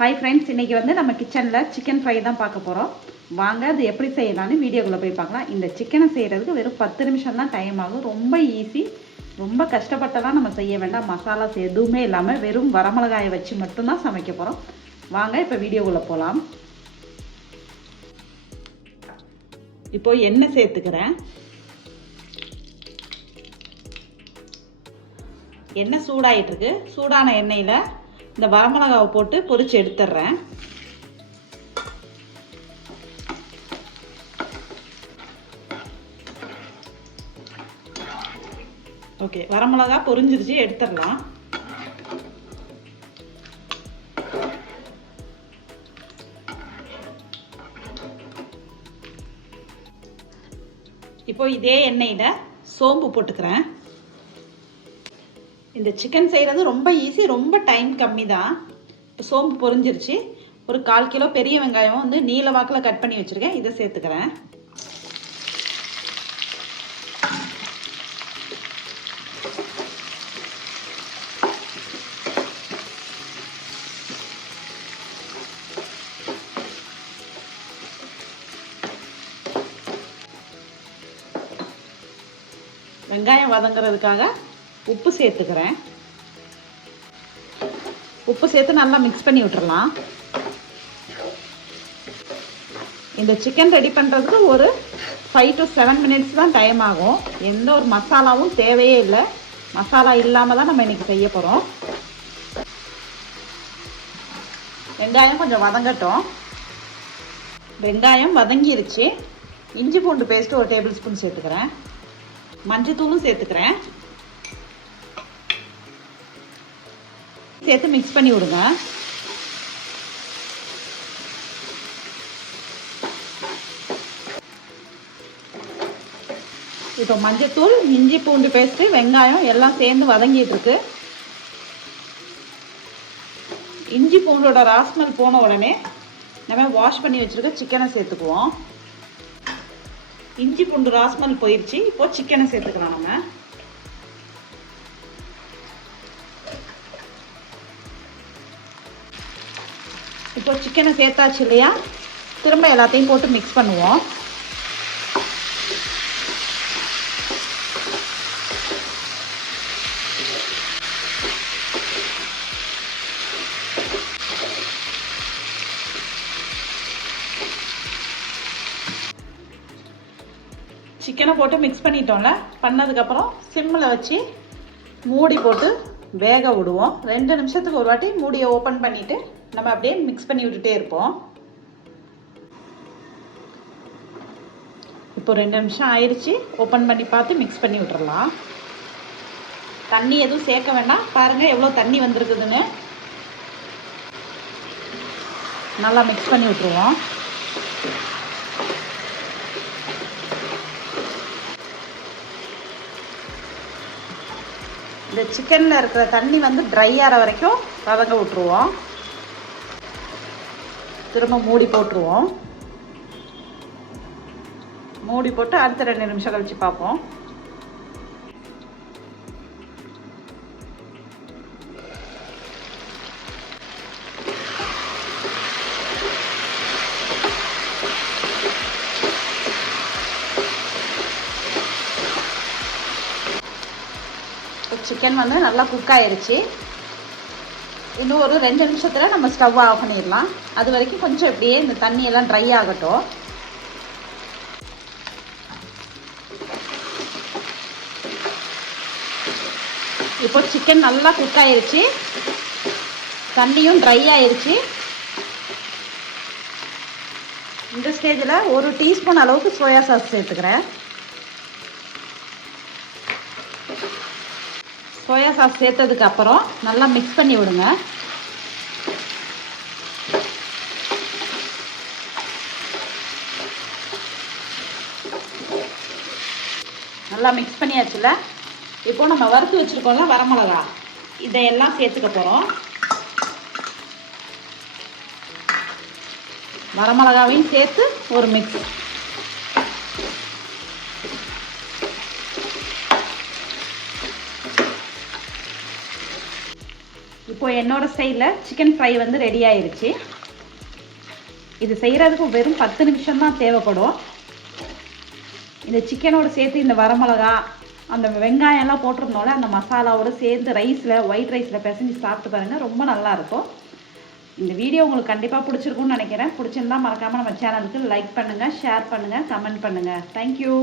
Hi friends, இன்றைக்கி வந்து நம்ம கிச்சனில் சிக்கன் ஃப்ரை தான் பார்க்க போகிறோம். வாங்க அது எப்படி செய்யலான்னு வீடியோக்குள்ளே போய் பார்க்கலாம். இந்த சிக்கனை செய்கிறதுக்கு வெறும் 10 நிமிஷம் தான் டைம் ஆகும். ரொம்ப ஈஸி, ரொம்ப கஷ்டப்பட்டெல்லாம் நம்ம செய்ய வேண்டாம். மசாலாஸ் எதுவுமே இல்லாமல் வெறும் வரமிளகாயை வச்சு மட்டும்தான் சமைக்க போகிறோம். வாங்க இப்போ வீடியோக்குள்ளே போகலாம். இப்போ எண்ணெய் சேர்த்துக்கிறேன். எண்ணெய் சூடாயிட்டிருக்கு. சூடான எண்ணெயில் இந்த வரமிளகாவை போட்டு பொரிச்சு எடுத்துடுறேன். ஓகே, வரமிளகா பொரிஞ்சிருச்சு, எடுத்துடலாம். இப்போ இதே எண்ணெயில சோம்பு போட்டுக்கிறேன். இந்த சிக்கன் செய்கிறது ரொம்ப ஈஸி, ரொம்ப டைம் கம்மி தான். இப்போ சோம்பு பொரிஞ்சிருச்சு. ஒரு 1/4 கிலோ பெரிய வெங்காயம் வந்து நீல வாக்கில் கட் பண்ணி வச்சுருக்கேன், இதை சேர்த்துக்கிறேன். வெங்காயம் வதங்குறதுக்காக உப்பு சேர்த்துக்கிறேன். உப்பு சேர்த்து நல்லா மிக்ஸ் பண்ணி விட்டுறலாம். இந்த சிக்கன் ரெடி பண்ணுறதுக்கு ஒரு 5 to 7 மினிட்ஸ் தான் டைம் ஆகும். எந்த ஒரு மசாலாவும் தேவையே இல்லை. மசாலா இல்லாமல் தான் நம்ம இன்றைக்கி செய்ய போகிறோம். வெங்காயம் கொஞ்சம் வதங்கட்டும். வெங்காயம் வதங்கிருச்சு. இஞ்சி பூண்டு பேஸ்ட்டு 1 டேபிள் ஸ்பூன் சேர்த்துக்கிறேன். மஞ்சத்தூளும் சேர்த்துக்கிறேன். சேர்த்து மிக்ஸ் பண்ணி விடுங்க. இப்போ மஞ்சத்தூள், இஞ்சி பூண்டு பேஸ்ட்டு, வெங்காயம் எல்லாம் சேர்ந்து வதங்கிட்டு இருக்கு. இஞ்சி பூண்டோட ராஸ்மெல் போன உடனே நம்ம வாஷ் பண்ணி வச்சிருக்க சிக்கனை சேர்த்துக்குவோம். இஞ்சி பூண்டு ராஸ்மெல் போயிடுச்சு. இப்போ சிக்கனை சேர்த்துக்கலாம். நம்ம இப்போ சிக்கனை சேர்த்தாச்சு இல்லையா, திரும்ப எல்லாத்தையும் போட்டு மிக்ஸ் பண்ணுவோம். சிக்கனை போட்டு மிக்ஸ் பண்ணிட்டோம்ல, பண்ணதுக்கப்புறம் சிம்மில் வச்சு மூடி போட்டு வேக விடுவோம். 2 நிமிஷத்துக்கு ஒரு வாட்டி மூடியை ஓப்பன் பண்ணிவிட்டு நம்ம அப்படியே மிக்ஸ் பண்ணி விட்டுட்டே இருப்போம். இப்போ 2 நிமிஷம் ஆயிடுச்சு. ஓப்பன் பண்ணி பார்த்து மிக்ஸ் பண்ணி விட்டுறலாம். தண்ணி எதுவும் சேர்க்க வேண்டாம். பாருங்கள் எவ்வளோ தண்ணி வந்திருக்குதுன்னு. நல்லா மிக்ஸ் பண்ணி விட்டுருவோம். இந்த சிக்கனில் இருக்கிற தண்ணி வந்து ட்ரை ஆகிற வரைக்கும் வதங்க விட்டுருவோம். திரும்ப மூடி போட்டுருவோம். மூடி போட்டு அடுத்த 2 நிமிஷம் கழிச்சு பார்ப்போம். சிக்கன் வந்து நல்லா குக் ஆயிருச்சு. இன்னும் ஒரு 2 நிமிஷத்தில் நம்ம ஸ்டவ் ஆஃப் பண்ணிடலாம். அது வரைக்கும் கொஞ்சம் இப்படியே இந்த தண்ணியெல்லாம் ட்ரை ஆகட்டும். இப்போ சிக்கன் நல்லா குக் ஆயிருச்சு. தண்ணியும் ட்ரை ஆயிருச்சு. இந்த ஸ்டேஜில் 1 டீஸ்பூன் அளவுக்கு சோயா சாஸ் சேர்த்துக்கிறேன். சோயா சாஸ் சேர்த்ததுக்கு அப்புறம் நல்லா மிக்ஸ் பண்ணி விடுங்க. நல்லா மிக்ஸ் பண்ணியாச்சுல. இப்போ நம்ம வறுத்து வச்சுருக்கோம்ல வரமிளகா, இதையெல்லாம் சேர்த்துக்க போகிறோம். வரமிளகாவையும் சேர்த்து ஒரு மிக்ஸ். இப்போ என்னோட ஸ்டைலில் சிக்கன் ஃப்ரை வந்து ரெடி ஆயிருச்சு. இது செய்கிறதுக்கு வெறும் 10 நிமிஷம் தான் தேவைப்படும். இந்த சிக்கனோடு சேர்த்து இந்த வரமிளகா அந்த வெங்காயம்லாம் போட்டிருந்தோம்ல, அந்த மசாலாவோடு சேர்ந்து ஒயிட் ரைஸில் பிசைஞ்சு சாப்பிட்டு பாருங்கள், ரொம்ப நல்லாயிருக்கும். இந்த வீடியோ உங்களுக்கு கண்டிப்பாக பிடிச்சிருக்கும்னு நினைக்கிறேன். பிடிச்சிருந்தா மறக்காமல் நம்ம சேனலுக்கு லைக் பண்ணுங்கள், ஷேர் பண்ணுங்கள், கமெண்ட் பண்ணுங்கள். தேங்க்யூ.